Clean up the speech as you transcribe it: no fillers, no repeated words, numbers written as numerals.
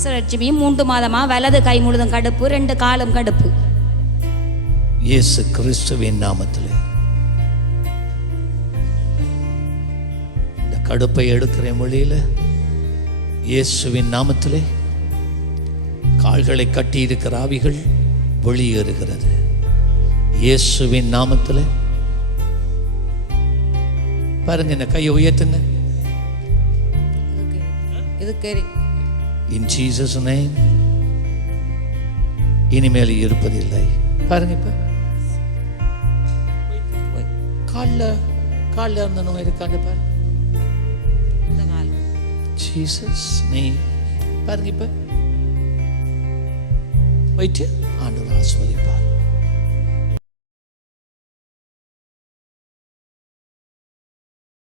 அஷ்டலட்சுமியும் 3 மாதமா வலது கை முழுதும் கடுப்பு, 2 காலும் கடுப்பு. இயேசு கிறிஸ்துவின் நாமத்திலே இந்த கடுப்பை எடுக்கிற மொழியில இயேசுவின் நாமத்திலே கால்களை கட்டி இருக்கிற ஆவிகள் வெளியேறுகிறது. இயேசுவின் நாமத்திலே பாருங்க, இந்த கையை உயர்த்துங்க. In Jesus name. இனிமேல் இருப்பதில்லை. பாருங்க, இப்ப கால்ல இருந்த நோய் இருக்காங்க பாரு. Jesus name. பாருங்க, இப்ப போயிட்டு ஆண்டவர் ஆசீர்வதிப்பார்.